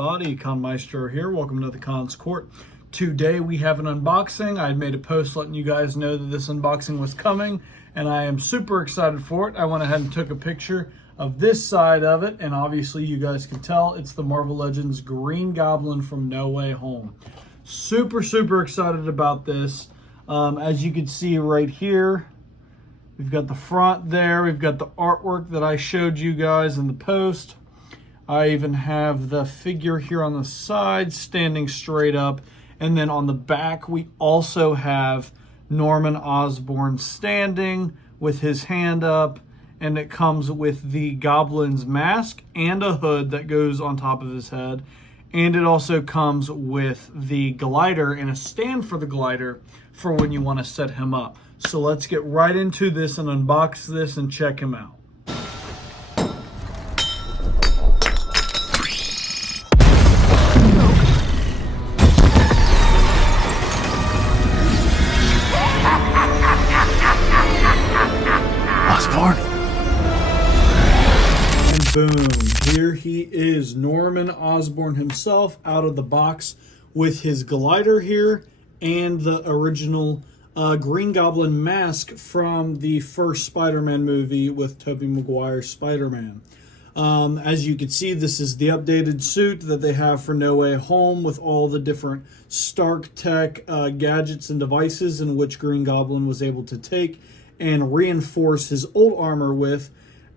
everybody, Maestro here. Welcome to the Con's Court. Today we have an unboxing. I made a post letting you guys know that this unboxing was coming, and I am super excited for it. I went ahead and took a picture of this side of it, and obviously you guys can tell it's the Marvel Legends Green Goblin from No Way Home. Super excited about this. As you can see right here, we've got the front there. We've got the artwork that I showed you guys in the post. I even have the figure here on the side standing straight up. And then on the back, we also have Norman Osborn standing with his hand up. And it comes with the Goblin's mask and a hood that goes on top of his head. And it also comes with the glider and a stand for the glider for when you want to set him up. So let's get right into this and unbox this and check him out. Osborn? And boom, here he is, Norman Osborn himself out of the box with his glider here and the original Green Goblin mask from the first Spider-Man movie with Tobey Maguire's Spider-Man. As you can see, this is the updated suit that they have for No Way Home with all the different Stark Tech gadgets and devices in which Green Goblin was able to take and reinforce his old armor with,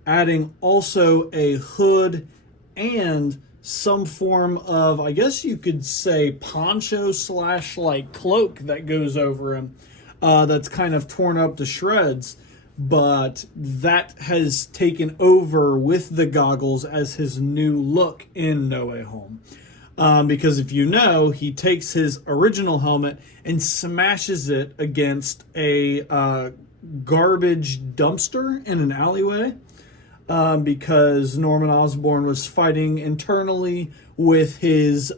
adding also a hood and some form of, I guess you could say, poncho slash like cloak that goes over him. That's kind of torn up to shreds, but that has taken over with the goggles as his new look in No Way Home. Because if you know, he takes his original helmet and smashes it against a garbage dumpster in an alleyway, because Norman Osborn was fighting internally with his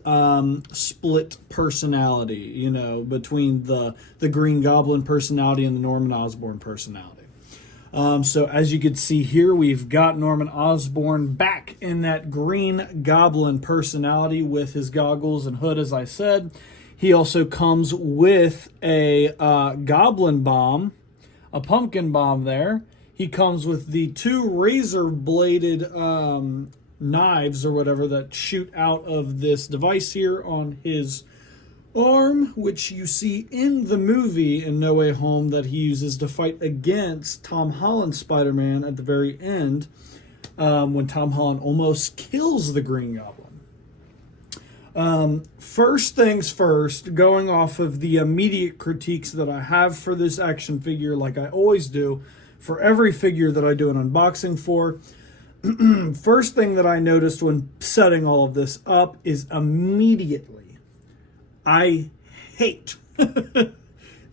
split personality, you know, between the Green Goblin personality and the Norman Osborn personality. So as you can see here, we've got Norman Osborn back in that Green Goblin personality with his goggles and hood, as I said. He also comes with a Goblin bomb, a pumpkin bomb there. He comes with the two razor-bladed knives or whatever that shoot out of this device here on his arm, which you see in the movie in No Way Home that he uses to fight against Tom Holland's Spider-Man at the very end, when Tom Holland almost kills the Green Goblin. First things first, going off of the immediate critiques that I have for this action figure, like I always do for every figure that I do an unboxing for. First thing that I noticed when setting all of this up is immediately, I hate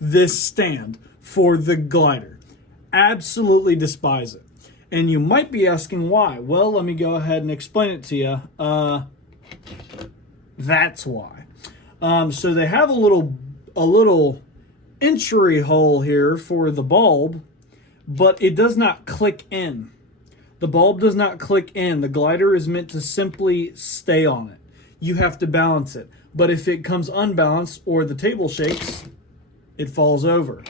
this stand for the glider. Absolutely despise it. And you might be asking why. Well, let me go ahead and explain it to you. That's why. So they have a little entry hole here for the bulb, but it does not click in. The bulb does not click in. The glider is meant to simply stay on it. You have to balance it. But if it comes unbalanced or the table shakes, it falls over.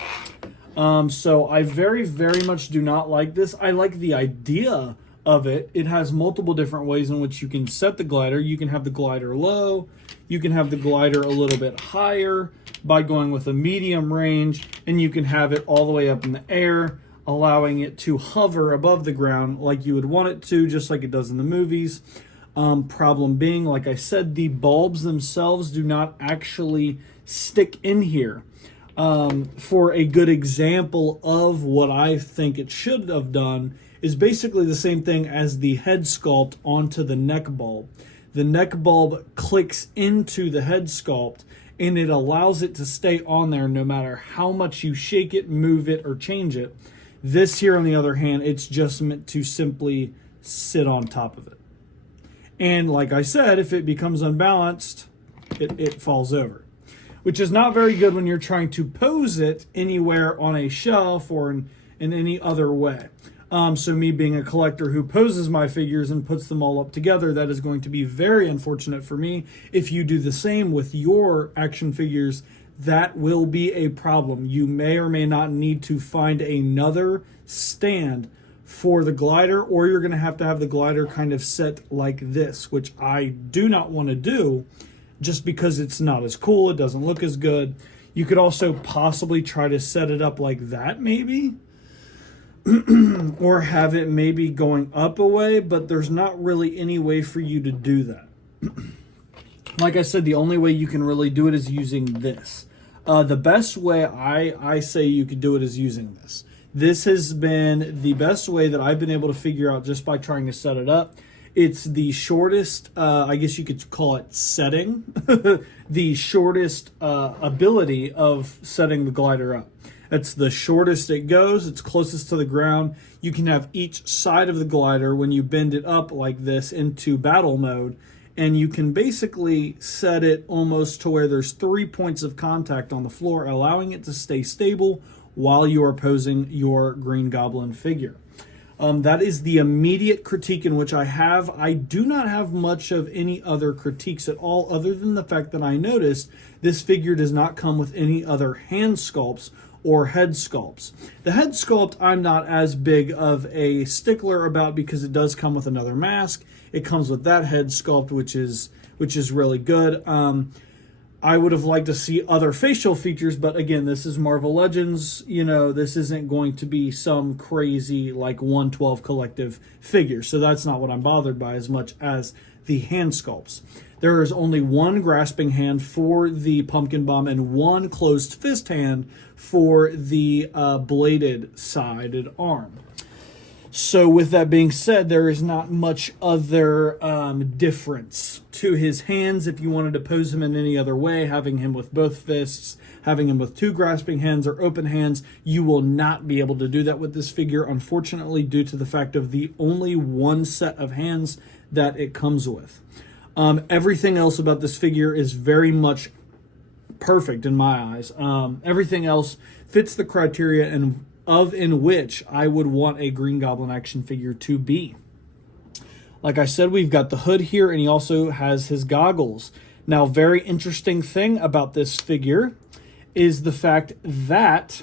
So I very much do not like this. I like the idea of it. It has multiple different ways in which you can set the glider. You can have the glider low. You can have the glider a little bit higher by going with a medium range. And you can have it all the way up in the air, allowing it to hover above the ground like you would want it to, just like it does in the movies. Problem being, like I said, the bulbs themselves do not actually stick in here. For a good example of what I think it should have done is basically the same thing as the head sculpt onto the neck bulb. The neck bulb clicks into the head sculpt and it allows it to stay on there no matter how much you shake it, move it, or change it. This here, on the other hand, it's just meant to simply sit on top of it. And like I said, if it becomes unbalanced, it falls over, which is not very good when you're trying to pose it anywhere on a shelf or in any other way. So me being a collector who poses my figures and puts them all up together, that is going to be very unfortunate for me. If you do the same with your action figures, that will be a problem. You may or may not need to find another stand for the glider, or you're going to have the glider kind of set like this, which I do not want to do just because it's not as cool. It doesn't look as good. You could also possibly try to set it up like that maybe. Or have it maybe going up a way, but there's not really any way for you to do that. Like I said, the only way you can really do it is using this. The best way I say you could do it is using this. This has been the best way that I've been able to figure out just by trying to set it up. It's the shortest, I guess you could call it setting, the shortest ability of setting the glider up. It's the shortest it goes. It's closest to the ground. You can have each side of the glider when you bend it up like this into battle mode, and you can basically set it almost to where there's 3 points of contact on the floor, allowing it to stay stable while you are posing your Green Goblin figure. That is the immediate critique in which I have. I do not have much of any other critiques at all, other than the fact that I noticed this figure does not come with any other hand sculpts or head sculpts. The head sculpt I'm not as big of a stickler about because it does come with another mask. It comes with that head sculpt, which is really good. I would have liked to see other facial features, but again, this is Marvel Legends. You know, this isn't going to be some crazy like 112 collective figure, so that's not what I'm bothered by as much as the hand sculpts. There is only one grasping hand for the pumpkin bomb and one closed fist hand for the bladed sided arm. So with that being said, there is not much other difference to his hands. If you wanted to pose him in any other way, having him with both fists, having him with 2 grasping hands or open hands, you will not be able to do that with this figure, unfortunately, due to the fact of the only one set of hands that it comes with. Everything else about this figure is very much perfect in my eyes. Everything else fits the criteria in which I would want a Green Goblin action figure to be. Like I said, we've got the hood here, and he also has his goggles. Now, very interesting thing about this figure is the fact that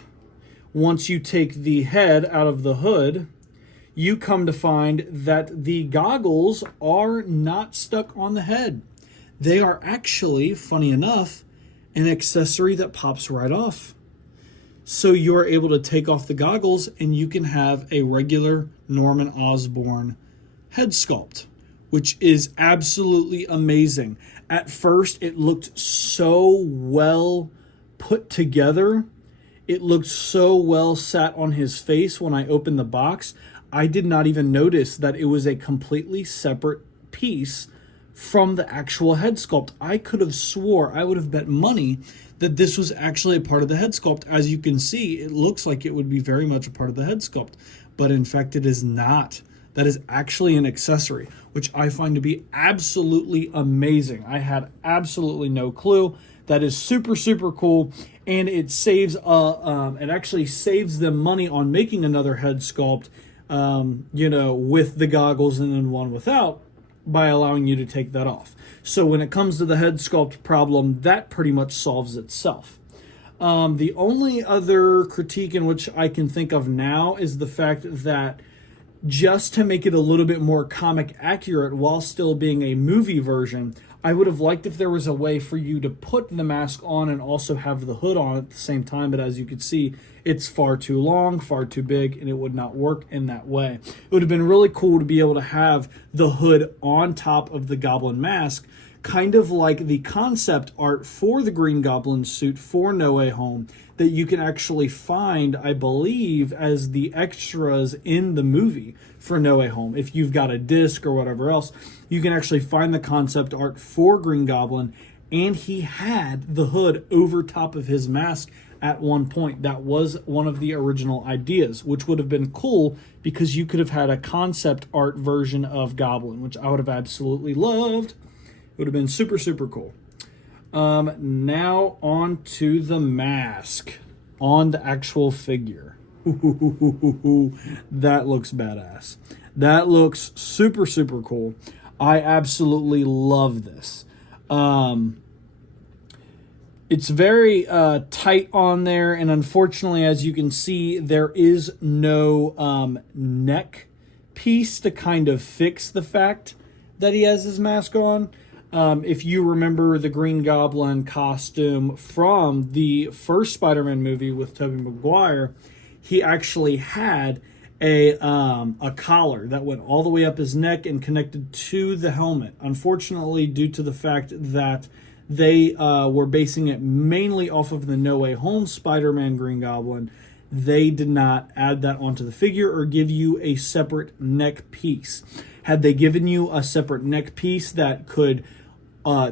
once you take the head out of the hood, you come to find that the goggles are not stuck on the head. They are actually, funny enough, an accessory that pops right off. So you're able to take off the goggles and you can have a regular Norman Osborn head sculpt, which is absolutely amazing. At first, it looked so well put together. It looked so well sat on his face when I opened the box. I did not even notice that it was a completely separate piece from the actual head sculpt. I could have swore, I would have bet money that this was actually a part of the head sculpt. As you can see, it looks like it would be very much a part of the head sculpt, but in fact it is not. That is actually an accessory, which I find to be absolutely amazing. I had absolutely no clue. That is super, super cool, and it saves it actually saves them money on making another head sculpt, with the goggles and then one without, by allowing you to take that off. So when it comes to the head sculpt problem, that pretty much solves itself. The only other critique in which I can think of now is the fact that just to make it a little bit more comic accurate while still being a movie version, I would have liked if there was a way for you to put the mask on and also have the hood on at the same time, but as you can see, it's far too long, far too big, and it would not work in that way. It would have been really cool to be able to have the hood on top of the Goblin mask, kind of like the concept art for the Green Goblin suit for No Way Home that you can actually find, I believe, as the extras in the movie for No Way Home. If you've got a disc or whatever else, you can actually find the concept art for Green Goblin, and he had the hood over top of his mask at one point. That was one of the original ideas, which would have been cool because you could have had a concept art version of Goblin, which I would have absolutely loved. It would have been super, super cool. Now on to the mask on the actual figure. That looks badass. That looks super, super cool. I absolutely love this. It's very tight on there, and unfortunately, as you can see, there is no neck piece to kind of fix the fact that he has his mask on. If you remember the Green Goblin costume from the first Spider-Man movie with Tobey Maguire, he actually had a collar that went all the way up his neck and connected to the helmet. Unfortunately, due to the fact that they were basing it mainly off of the No Way Home Spider-Man Green Goblin, they did not add that onto the figure or give you a separate neck piece. Had they given you a separate neck piece that could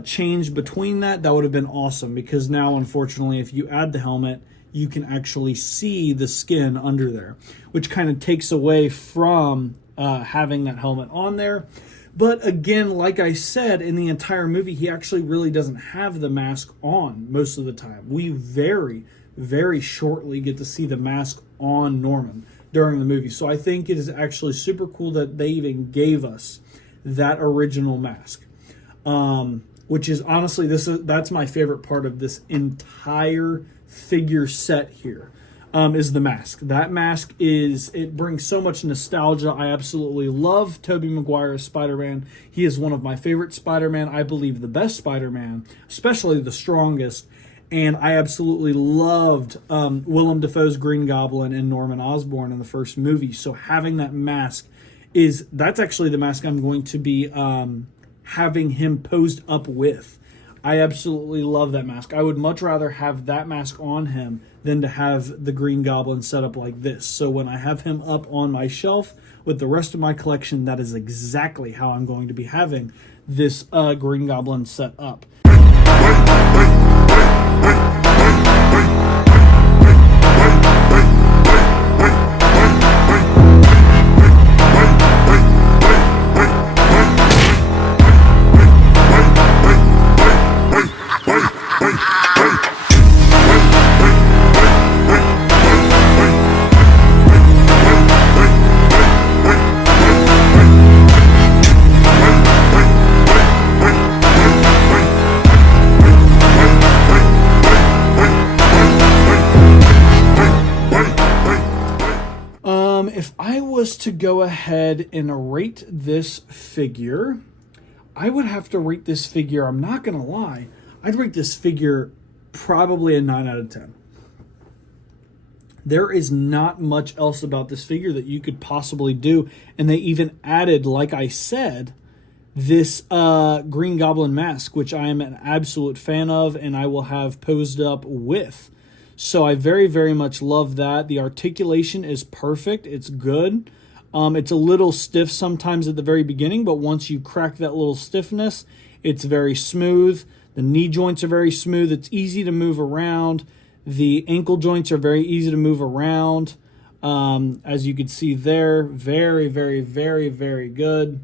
change between that would have been awesome, because now, unfortunately, if you add the helmet, you can actually see the skin under there, which kind of takes away from having that helmet on there. But again, like I said, in the entire movie, he actually really doesn't have the mask on most of the time. We very, very shortly get to see the mask on Norman during the movie. So I think it is actually super cool that they even gave us that original mask. Which is honestly, that's my favorite part of this entire figure set here, is the mask. That mask it brings so much nostalgia. I absolutely love Tobey Maguire's Spider-Man. He is one of my favorite Spider-Man. I believe the best Spider-Man, especially the strongest. And I absolutely loved Willem Dafoe's Green Goblin and Norman Osborn in the first movie. So having that mask that's actually the mask I'm going to be having him posed up with. I absolutely love that mask. I would much rather have that mask on him than to have the Green Goblin set up like this. So when I have him up on my shelf with the rest of my collection, that is exactly how I'm going to be having this Green Goblin set up. If I was to go ahead and rate this figure, I would have to rate this figure, I'm not going to lie, I'd rate this figure probably a 9 out of 10. There is not much else about this figure that you could possibly do, and they even added, like I said, this Green Goblin mask, which I am an absolute fan of, and I will have posed up with. So I very, very much love that. The articulation is perfect. It's good. It's a little stiff sometimes at the very beginning, but once you crack that little stiffness, it's very smooth. The knee joints are very smooth. It's easy to move around. The ankle joints are very easy to move around. As you can see there, very, very, very, very good.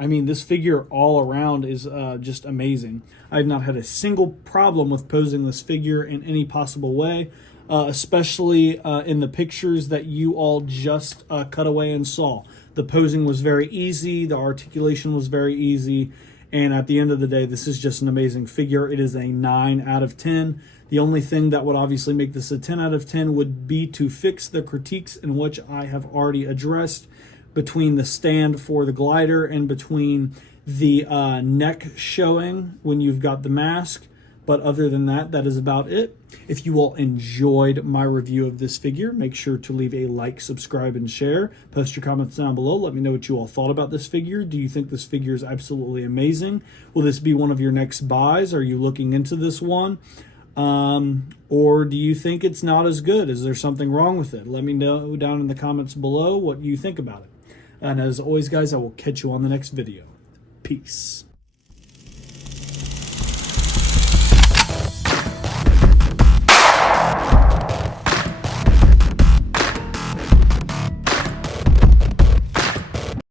I mean, this figure all around is just amazing. I've not had a single problem with posing this figure in any possible way, especially in the pictures that you all just cut away and saw. The posing was very easy. The articulation was very easy. And at the end of the day, this is just an amazing figure. It is a 9 out of 10. The only thing that would obviously make this a 10 out of 10 would be to fix the critiques in which I have already addressed, between the stand for the glider and between the neck showing when you've got the mask. But other than that, that is about it. If you all enjoyed my review of this figure, make sure to leave a like, subscribe, and share. Post your comments down below. Let me know what you all thought about this figure. Do you think this figure is absolutely amazing? Will this be one of your next buys? Are you looking into this one? Or do you think it's not as good? Is there something wrong with it? Let me know down in the comments below what you think about it. And as always, guys, I will catch you on the next video. Peace.